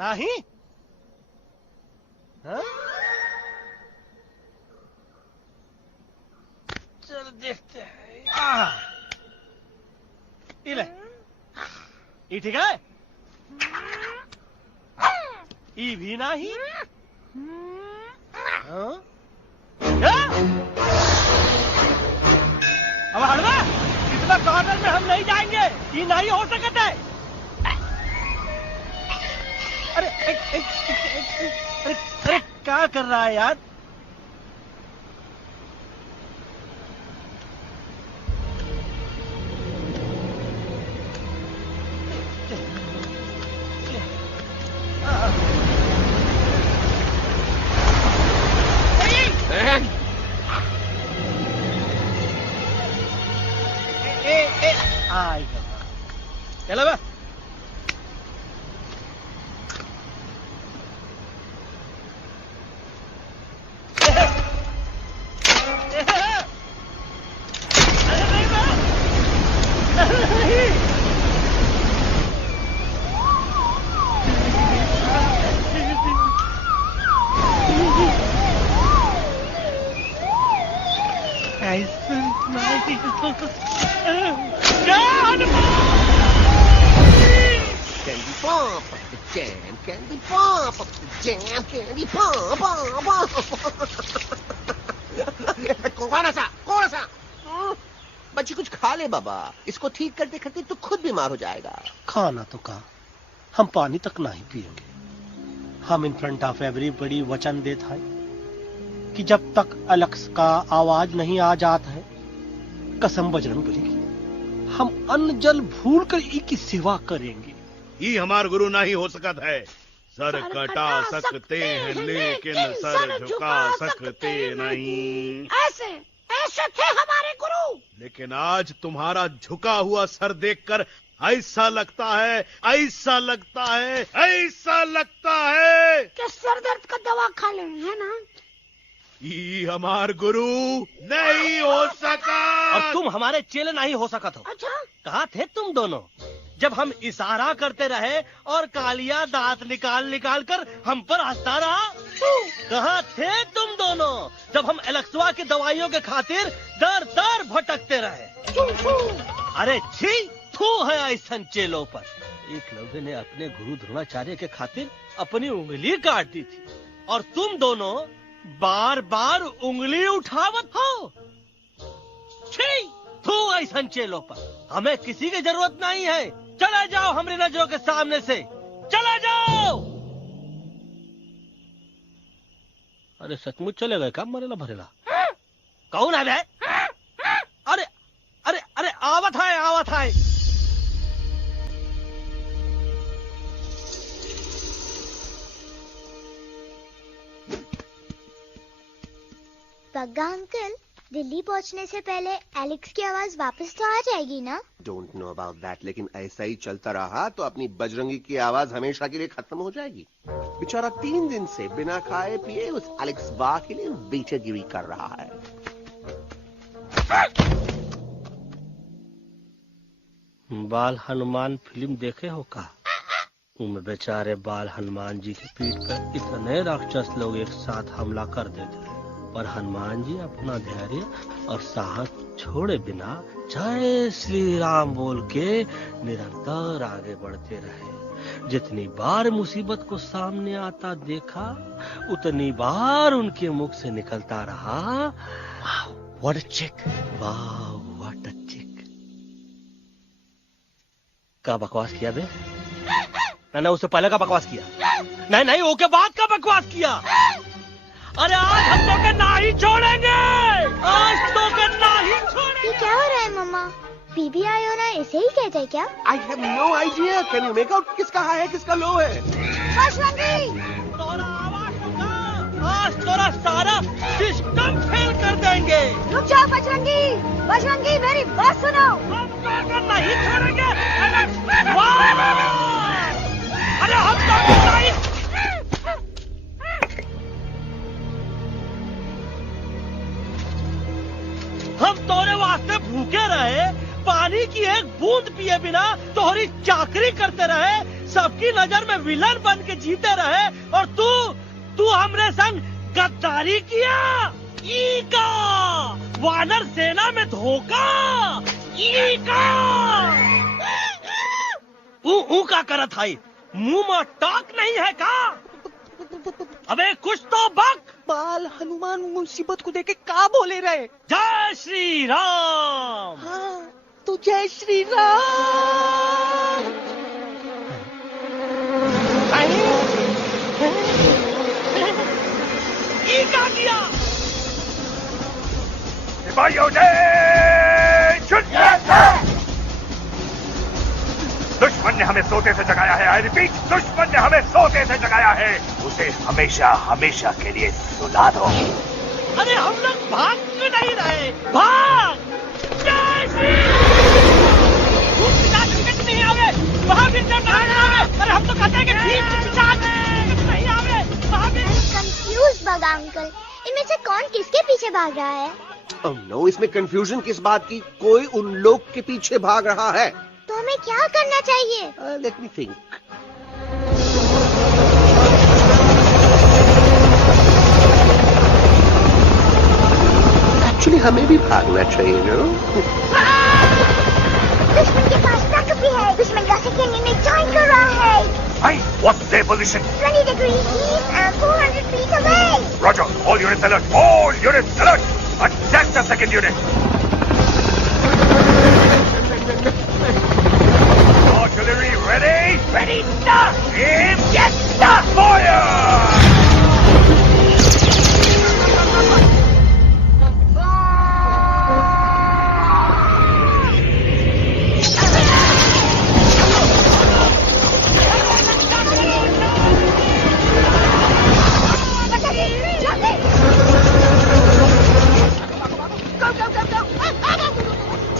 नहीं? हाँ? चल देखते हैं। इले, ये ठीक है? ये भी नहीं? हाँ? अब हड़वा, इतना कॉर्नर में हम नहीं जाएंगे, ये नहीं हो सकता है। अरे क्या कर रहा है यार? चलो बा Candy pop up the jam, candy pop up the jam, candy pop कौन सा? बच्ची कुछ खा ले बाबा, इसको ठीक करते करते तो खुद बीमार हो जाएगा। खाना तो कहा, हम पानी तक नहीं पिएंगे। हम इन फ्रंट ऑफ एवरीबॉडी वचन देता है कि जब तक एलेक्स का आवाज नहीं आ जाता है, कसम बजरंग बली की, हम अन्न जल भूल कर की सेवा करेंगे। ये हमार गुरु नहीं हो सकता है। सर कटा सकते हैं लेकिन सर झुका सकते नहीं। ऐसे थे हमारे गुरु। लेकिन आज तुम्हारा झुका हुआ सर देखकर ऐसा लगता है कि सर दर्द का दवा खा ले, है ना? ये हमार गुरु नहीं हो सका। और तुम हमारे चेले नहीं हो सका तो। अच्छा, कहाँ थे तुम दोनों जब हम इशारा करते रहे और कालिया दांत निकाल कर हम पर हंसता रहा? कहाँ थे तुम दोनों जब हम एलेक्सवा की दवाइयों के खातिर दर दर भटकते रहे? अरे छी, थू है ऐसन चेलों पर। एकलव्य ने अपने गुरु द्रोणाचार्य के खातिर अपनी उंगली काट दी थी और तुम दोनों बार बार उंगली उठावत हो। छी, थू ऐसन चेलों पर। हमें किसी की जरूरत नहीं है। चले जाओ हमारी नजरों के सामने से, चले जाओ। अरे सचमुच चले गए क्या? मरेला भरेला कौन है बे? अरे अरे अरे आवत है। पग्गा अंकल, दिल्ली पहुंचने से पहले एलेक्स की आवाज वापस तो आ जाएगी ना? डोंट नो अबाउट दैट, लेकिन ऐसा ही चलता रहा तो अपनी बजरंगी की आवाज हमेशा के लिए खत्म हो जाएगी। बेचारा 3 दिन से बिना खाए पिए उस एलेक्स बा के लिए बेचैगिरी कर रहा है। बाल हनुमान फिल्म देखे हो का? उनमें बेचारे बाल हनुमान जी की पीठ पर इतने राक्षस लोग एक साथ हमला कर देते हैं, पर हनुमान जी अपना धैर्य और साहस छोड़े बिना जय श्री राम बोल के निरंतर आगे बढ़ते रहे। जितनी बार मुसीबत को सामने आता देखा, उतनी बार उनके मुख से निकलता रहा, व्हाट अ चिक, वाह व्हाट अ चिक। का बकवास किया बे? मैंने उससे पहले का बकवास किया? नहीं, वो के बाद का बकवास किया। अरे आज हम तो के नहीं छोड़ेंगे, आज तो के नहीं छोड़ेंगे। ये क्या हो रहा है मम्मा? बीबी आई हो ना, ऐसे ही कहते हैं क्या? I have no idea. Can you make out किसका हाई है किसका लो है? बजरंगी! तोरा आवाज सुना, आज तोरा सारा सिस्टम फेल कर देंगे। रुक जाओ बजरंगी, मेरी बात सुनो। हम तो के नहीं छोड़ेंगे। अरे हम तो के नहीं। हम तोरे वास्ते भूखे रहे, पानी की एक बूंद पिए बिना तोहरी चाकरी करते रहे, सबकी नजर में विलन बन के जीते रहे और तू हमरे संग गद्दारी किया। ई का वानर सेना में धोखा। ई का ऊ का करत है, मुंह में टॉक नहीं है का? अबे कुछ तो बक। बाल हनुमान मुसीबत को देखे का बोले रहे? जय श्री राम। हाँ तो जय श्री राम। ये क्या किया? सिपाहियों दुश्मन ने हमें सोते से जगाया है। आई रिपीट, दुश्मन ने हमें सोते से जगाया है। उसे हमेशा हमेशा के लिए सुला दो। अरे हम लोग भाग क्यों नहीं रहे? भाग! जय श्री राम। नहीं आवे वहाँ भी नहीं आवे। अरे हम तो कहते हैं कि नहीं आवे वहाँ भी। कंफ्यूज बगा अंकल, इनमें से कौन किसके पीछे भाग रहा है? ओह नो, इसमें कंफ्यूजन किस बात की? कोई उन लोग के पीछे भाग रहा है। तो हमें क्या करना चाहिए? Let me think. एक्चुअली हमें भी भागना चाहिए नो। दुश्मन के पास ताकत भी है। दुश्मन का सेकेंड यूनिट ज्वाइन कर रहा है। Hey, what's their position? 20 degrees east and 400 feet away. Roger, all units alert. All units alert. Attack the second unit. Artillery ready? Ready, start! Aim, yes, start! Fire!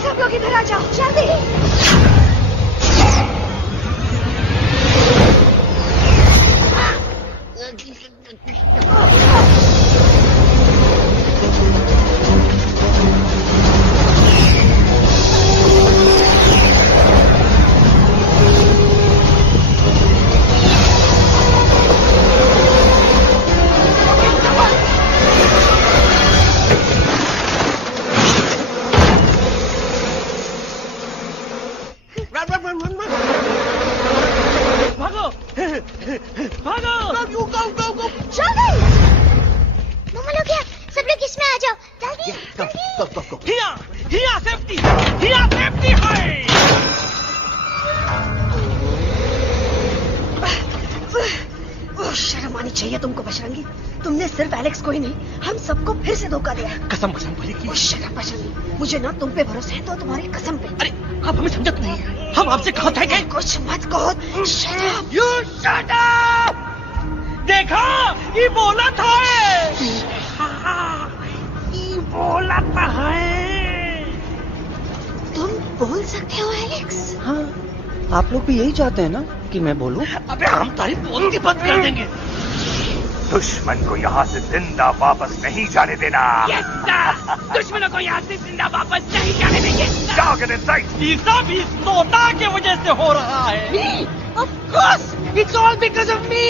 सब लोग इधर आ जाओ, जल्दी। शर्म आनी चाहिए तुमको बजरंगी। तुमने सिर्फ एलेक्स को ही नहीं, हम सबको फिर से धोखा दिया है। कसम कसम बोली की। शर्म बजरंगी, मुझे ना तुम पे भरोसा है तो तुम्हारी कसम पे। अरे आप हमें समझत नहीं है। हम आपसे कहा था कि कुछ मत कहो। Shut up. You shut up! देखा, ये बोला था। ये बोला था। तुम बोल सकते हो एलेक्स? हाँ, आप लोग भी यही चाहते हैं ना कि मैं बोलूं? अबे हम तारी बोलती बंद कर देंगे। दुश्मन को यहाँ से जिंदा वापस नहीं जाने देना। दुश्मनों को यहाँ से जिंदा वापस नहीं जाने देंगे। जाओ get inside. ये सब इस तोता की वजह से हो रहा है। Me? Of course, it's all because of me.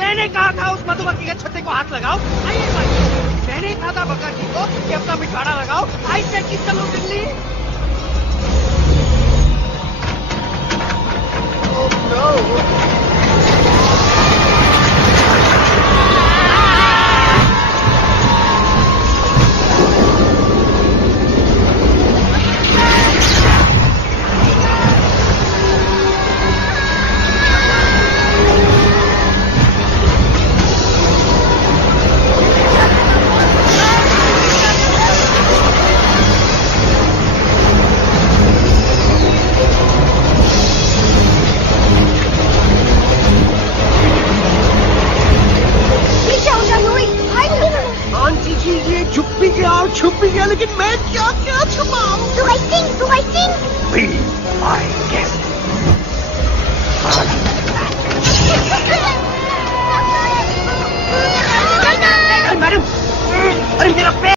मैंने कहा था उस मधुमक्खी के छत्ते को हाथ लगाओ। आइए भाई, मैंने कहा था बका जी को कि अपना पिछवाड़ा लगाओ। आई सेड कि चलो दिल्ली। Oh no. छुप भी गया, लेकिन मैं क्या क्या छुपाऊं? Do I sing? Be my guest. Madam, अरे मेरा